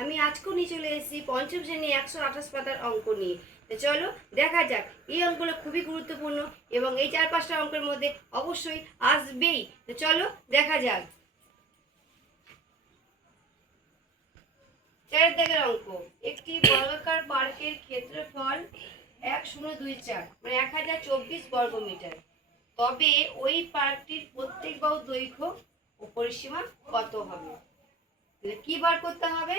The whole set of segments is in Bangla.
আমি আজকেও নিয়ে চলে এসেছি পঞ্চম শ্রেণী 128 পাতার অঙ্ক নিয়ে। তো চলো দেখা যাক। এই অঙ্কগুলো খুবই গুরুত্বপূর্ণ এবং এই 4-5টা অঙ্কের মধ্যে অবশ্যই আসবেই। তো চলো দেখা যাক। 4 দাগের অঙ্ক, একটি বর্গাকার পার্কের ক্ষেত্রফল 1024 মানে 1024 বর্গমিটার। তবে ওই পার্কটির প্রত্যেক বাহু দৈর্ঘ্য ও পরিসীমা কত হবে? কি বার করতে হবে?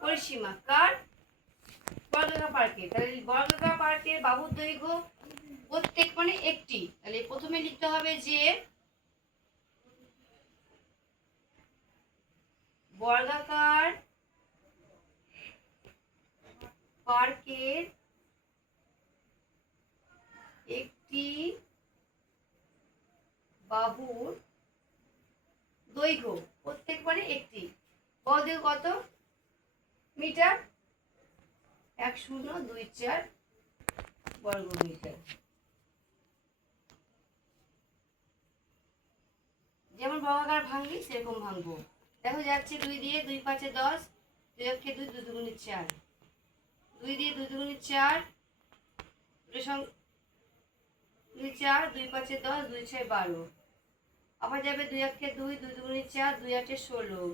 পরিসীমা কার? বর্গাকার পার্কের। তাহলে বর্গাকার পার্কের বাহুর দৈর্ঘ্য প্রত্যেক মানে একটি। তাহলে প্রথমে লিখতে হবে যে বর্গাকার পার্কের একটি বাহুর দৈর্ঘ্য প্রত্যেক মানে একটি। বাহু দৈর্ঘ্য কত মিটার? 1024 বর্গমিটার। যেমন বর্গাকার ভাঙি সেরকম ভাঙবো। দেখো যাচ্ছে 2 দিয়ে 2 5 10, 2 অক্ষে 2, 2 দুগুণে 4, 2 দিয়ে 2 দুগুণে 4, 2 4, 2 5 10, 2 6 12। আবার যাবে 2 অক্ষে 2, 2 দুগুণে 4, 2 8 16,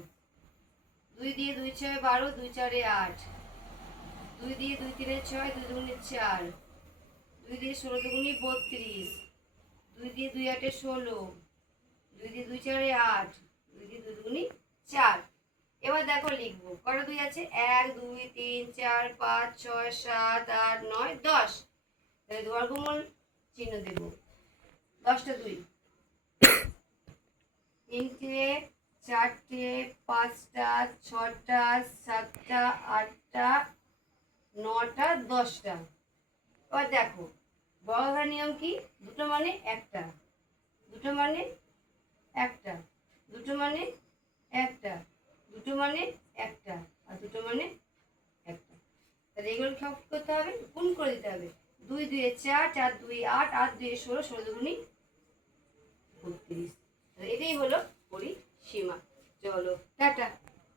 2 দিয়ে 2 6 12, 2 4 8, 2 দিয়ে 2 3 6, 2 দুগুণে 4, 2 দিয়ে 16 দুগুণে 32, 2 দিয়ে 2 8 16, 2 দিয়ে 2 4 8, 2 দিয়ে 2 দুগুণে 4। এবার দেখো লিখবো কটা 2 আছে? 1 2 3 4 5 6 7 8 9 10। তাহলে বর্গমূল চিহ্ন দেব। 10টা 2, 3টে 4টে 5টা 6টা 7টা 8টা 9টা 10টা। এবার দেখো বর্গাকার নিয়ম কি? দুটো মানে একটা, দুটো মানে একটা, দুটো মানে একটা, দুটো মানে একটা, আর দুটো মানে একটা। তাহলে এগুলো সব কি করতে হবে? গুণ করে দিতে হবে। 2 2 4, 4 2 8, 8 2 16, 16 দুগুণে 32। এটাই হলো পরিসীমা। চলো টাটা।